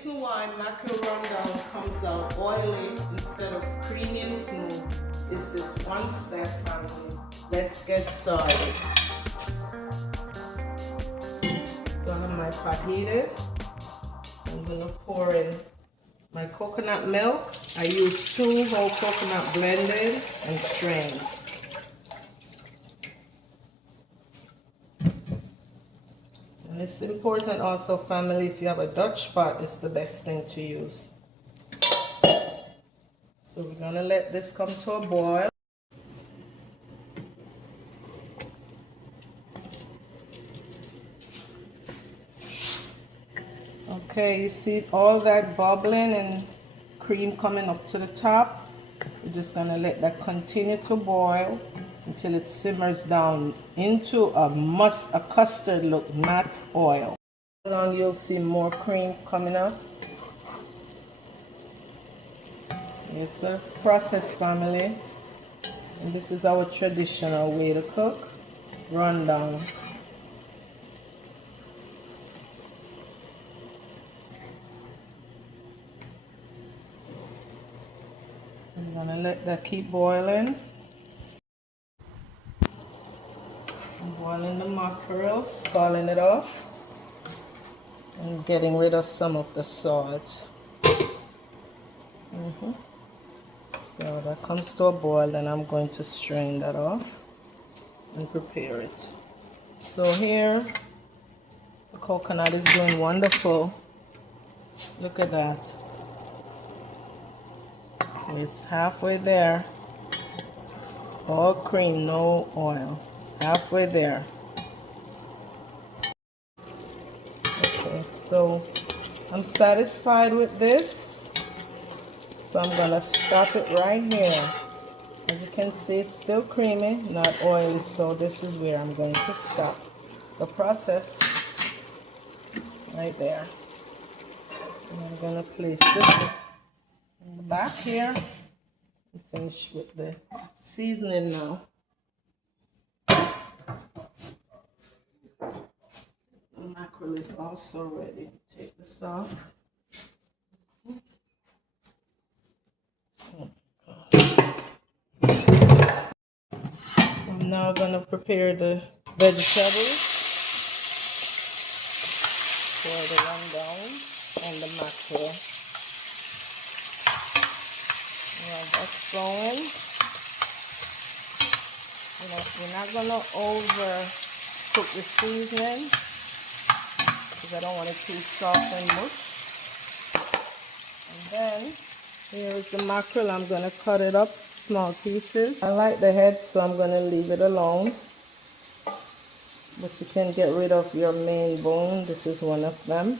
reason why mackerel rundown comes out oily instead of creamy and smooth is this one step, family. Let's get started. So I have my pot heated. I'm gonna pour in my coconut milk. I use 2 whole coconut blended and strained. And it's important also, family, if you have a Dutch pot, it's the best thing to use. So we're gonna let this come to a boil. Okay, you see all that bubbling and cream coming up to the top. We're just gonna let that continue to boil until it simmers down into a custard look, not oil. Along you'll see more cream coming up. It's a process, family, and this is our traditional way to cook rundown. I'm gonna let that keep boiling. I'm boiling the mackerel, scalding it off, and getting rid of some of the salt. So that comes to a boil, and I'm going to strain that off and prepare it. So here, the coconut is doing wonderful. Look at that. It's halfway there. It's all cream, no oil. It's halfway there. Okay, so I'm satisfied with this. So I'm gonna stop it right here. As you can see, it's still creamy, not oily, so this is where I'm going to stop the process right there. And I'm gonna place this in the back here and finish with the seasoning now. The mackerel is also ready. Take this off. I'm now going to prepare the vegetables for the rundown and the mackerel. Well, that's going. You know, we're not going to over cook the seasoning because I don't want it too soft and mush. And then here is the mackerel. I'm going to cut it up small pieces. I like the head, so I'm going to leave it alone. But you can get rid of your main bone. This is one of them.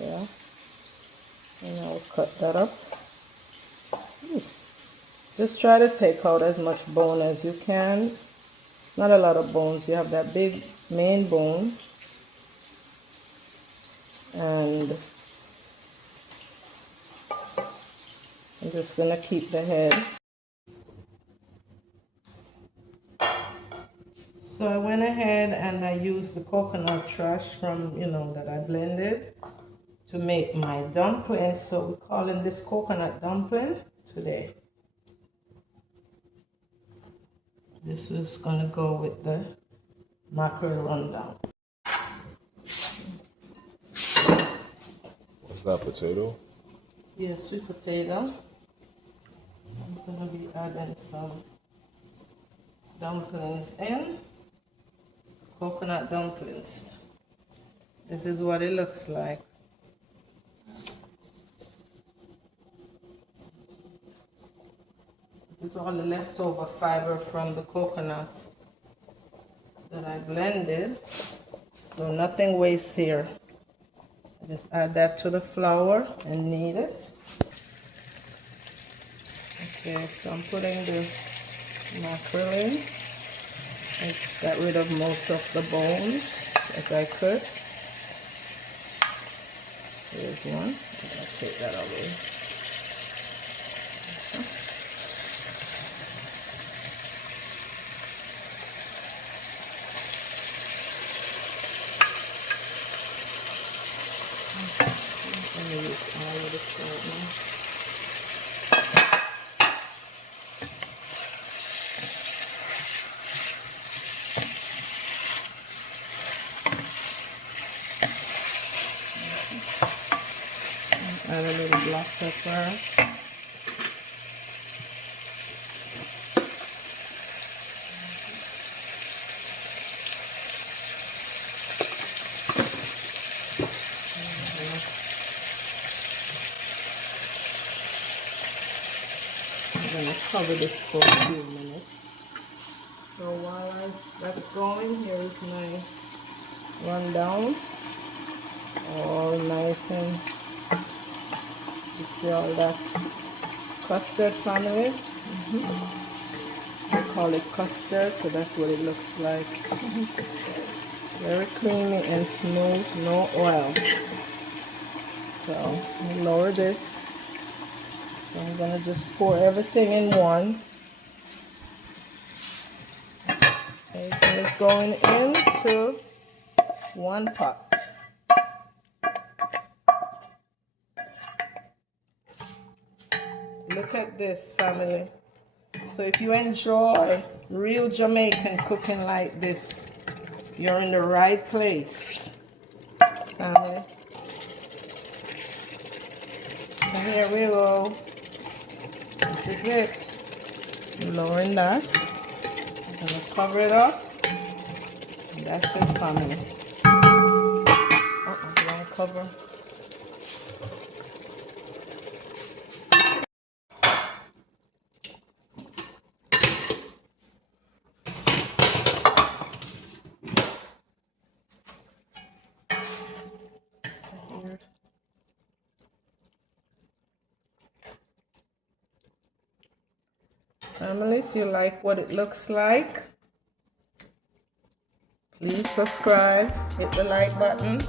Yeah. And I'll cut that up. Just try to take out as much bone as you can. Not a lot of bones. You have that big main bone. And I'm just going to keep the head. So I went ahead and I used the coconut trash from, that I blended to make my dumplings. So we're calling this coconut dumpling today. This is going to go with the mackerel rundown. What's that, potato? Yeah, sweet potato. I'm going to be adding some dumplings in. Coconut dumplings. This is what it looks like. This is all the leftover fiber from the coconut that I blended. So nothing wastes here. Just add that to the flour and knead it. Okay, so I'm putting the mackerel in. I got rid of most of the bones as I could. Here's one. I'm going to take that away. I'm gonna use all of this right now. Add a little black pepper. I'm going to cover this for a few minutes. So while that's going, here is my rundown. All nice and you see all that custard, family. I call it custard, so that's what it looks like. Very creamy and smooth, no oil. So I'll lower this. So I'm gonna just pour everything in one. Everything is going into one pot. Look at this, family. So if you enjoy real Jamaican cooking like this, you're in the right place, family. And here we go. This is it. Lowering that. I'm gonna cover it up. And that's it, family. I'm gonna cover. Family, if you like what it looks like, please subscribe, hit the like button.